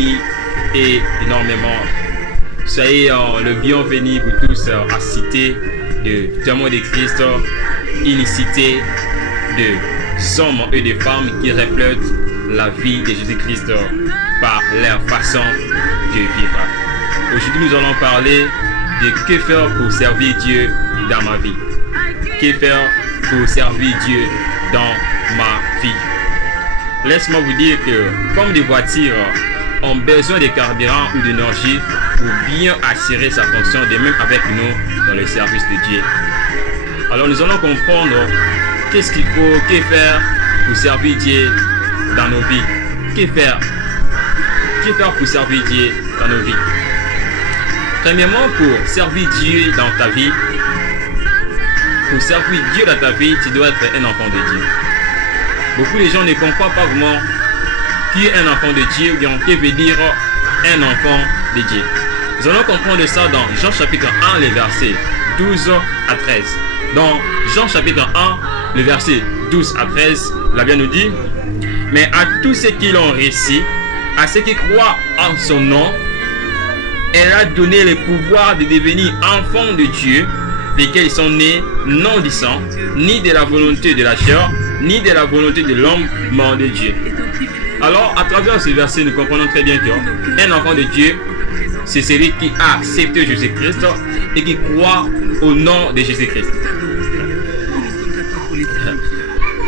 béni énormément. Soyez le bienvenu pour tous à citer de témoins de Christ, une cité de hommes et de femmes qui reflètent la vie de Jésus-Christ par leur façon de vivre. Aujourd'hui, nous allons parler de que faire pour servir Dieu dans ma vie. Que faire pour servir Dieu dans ma vie. Laisse-moi vous dire que comme des voitures ont besoin de carburant ou d'énergie pour bien assurer sa fonction, de même avec nous dans le service de Dieu. Alors nous allons comprendre qu'est-ce qu'il faut, que faire pour servir Dieu dans nos vies. Que faire pour servir Dieu dans nos vies. Premièrement, pour servir Dieu dans ta vie, pour servir Dieu dans ta vie, tu dois être un enfant de Dieu. Beaucoup de gens ne comprennent pas vraiment qui est un enfant de Dieu, ou bien que veut dire un enfant de Dieu. Nous allons comprendre ça dans Jean chapitre 1, les versets 12 à 13. Dans Jean chapitre 1, le verset 12 à 13, la Bible nous dit: mais à tous ceux qui l'ont reçu, à ceux qui croient en son nom, elle a donné le pouvoir de devenir enfants de Dieu, lesquels ils sont nés non du sang, ni de la volonté de la chair, ni de la volonté de l'homme, mais de Dieu. Alors, à travers ce verset, nous comprenons très bien qu'un enfant de Dieu, c'est celui qui a accepté Jésus-Christ et qui croit au nom de Jésus-Christ.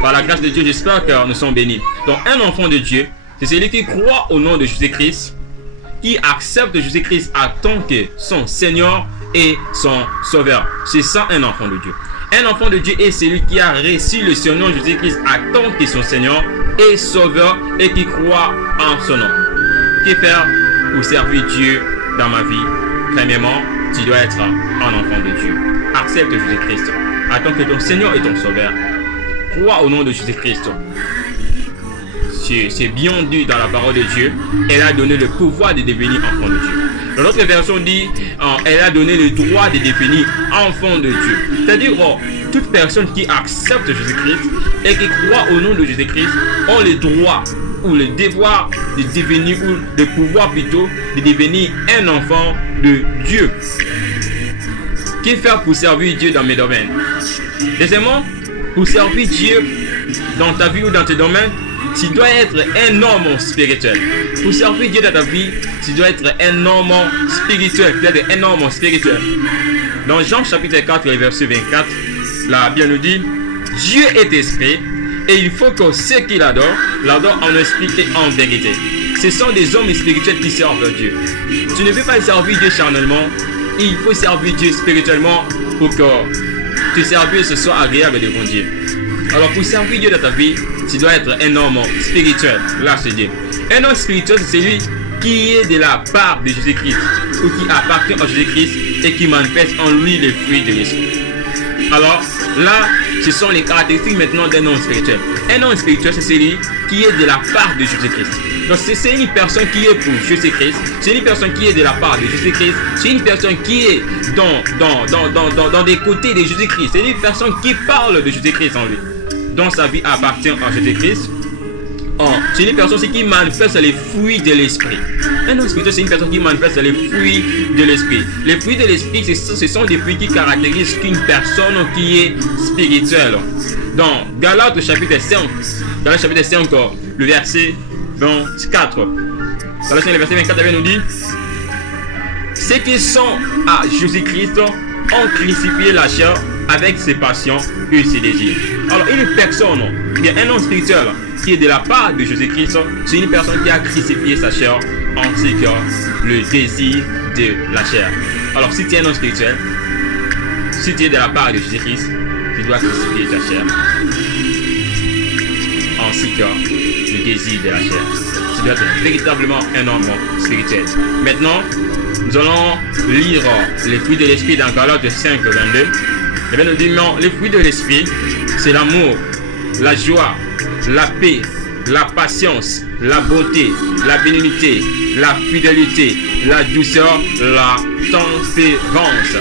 Par la grâce de Dieu, j'espère que nous sommes bénis. Donc, un enfant de Dieu, c'est celui qui croit au nom de Jésus-Christ, qui accepte Jésus-Christ en tant que son Seigneur et son Sauveur. C'est ça un enfant de Dieu. Un enfant de Dieu est celui qui a reçu le Seigneur Jésus-Christ en tant que son Seigneur et Sauveur et qui croit en son nom. Que faire pour servir Dieu dans ma vie? Premièrement, tu dois être un enfant de Dieu. Accepte Jésus-Christ en tant que ton Seigneur et ton Sauveur. Crois au nom de Jésus-Christ. C'est bien dit dans la parole de Dieu. Elle a donné le pouvoir de devenir enfant de Dieu. Dans l'autre version dit, elle a donné le droit de devenir enfant de Dieu. C'est-à-dire, toute personne qui accepte Jésus-Christ et qui croit au nom de Jésus-Christ ont le droit ou le devoir de devenir, ou le pouvoir plutôt, de devenir un enfant de Dieu. Que faire pour servir Dieu dans mes domaines? Deuxièmement, pour servir Dieu dans ta vie ou dans tes domaines, tu dois être un homme spirituel. Pour servir Dieu dans ta vie, tu dois être un homme spirituel. Tu dois être un homme spirituel. Dans Jean chapitre 4, verset 24, la Bible nous dit: Dieu est esprit, et il faut que ceux qui l'adorent en esprit et en vérité. Ce sont des hommes spirituels qui servent Dieu. Tu ne peux pas servir Dieu charnellement, il faut servir Dieu spirituellement pour que tes services soient agréables devant Dieu. Alors pour servir Dieu dans ta vie, tu dois être un homme spirituel. Là c'est Dieu. Un homme spirituel, c'est celui qui est de la part de Jésus-Christ, ou qui appartient à Jésus-Christ et qui manifeste en lui les fruits de l'esprit. Alors là, ce sont les caractéristiques maintenant d'un homme spirituel. Un homme spirituel, c'est celui qui est de la part de Jésus-Christ. Donc c'est une personne qui est pour Jésus-Christ, c'est une personne qui est de la part de Jésus-Christ, c'est une personne qui est dans des côtés de Jésus-Christ, c'est une personne qui parle de Jésus-Christ en lui. Dont sa vie appartient à Jésus-Christ. C'est une personne qui manifeste les fruits de l'esprit. Un homme spirituel, c'est une personne qui manifeste les fruits de l'esprit. Les fruits de l'esprit, ce sont des fruits qui caractérisent une personne qui est spirituelle. Dans Galates chapitre 5, le verset 24. Galates 5, le verset 24, il nous dit: ceux qui sont à Jésus-Christ ont crucifié la chair avec ses passions et ses désirs. Alors une personne, un homme spirituel qui est de la part de Jésus-Christ, c'est une personne qui a crucifié sa chair ainsi que le désir de la chair. Alors si tu es un homme spirituel, si tu es de la part de Jésus-Christ, tu dois crucifier ta chair ainsi que le désir de la chair. Tu dois être véritablement un homme spirituel. Maintenant, nous allons lire les fruits de l'esprit dans Galates 5, 22. Et bien nous dit non, les fruits de l'esprit, c'est l'amour, la joie, la paix, la patience, la beauté, la bénignité, la fidélité, la douceur, la tempérance.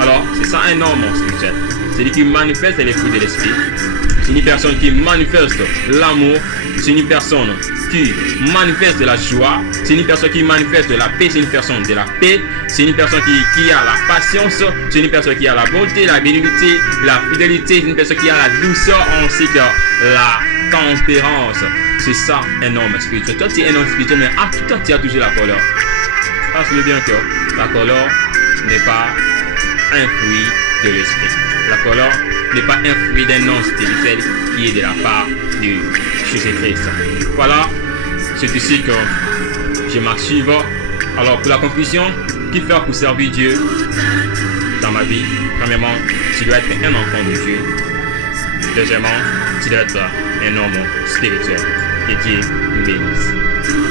Alors, c'est ça un homme spirituel. C'est lui qui manifeste les fruits de l'esprit. C'est une personne qui manifeste l'amour. C'est une personne qui manifeste la joie, c'est une personne qui manifeste la paix, c'est une personne de la paix, c'est une personne qui a la patience, c'est une personne qui a la bonté, la bénédiction, la fidélité, c'est une personne qui a la douceur ainsi que la tempérance. C'est ça un homme spirituel. Toi, tu es un homme spirituel, mais en tout temps, tu as toujours la colère. Parce que bien que la colère n'est pas un fruit de l'esprit. La colère n'est pas un fruit d'un homme spirituel qui est de la part de Jésus-Christ. Voilà, c'est ici que je m'archive. Alors, pour la conclusion, qui faire pour servir Dieu dans ma vie? Premièrement, tu dois être un enfant de Dieu. Deuxièmement, tu dois être un homme spirituel. Que Dieu nous bénisse.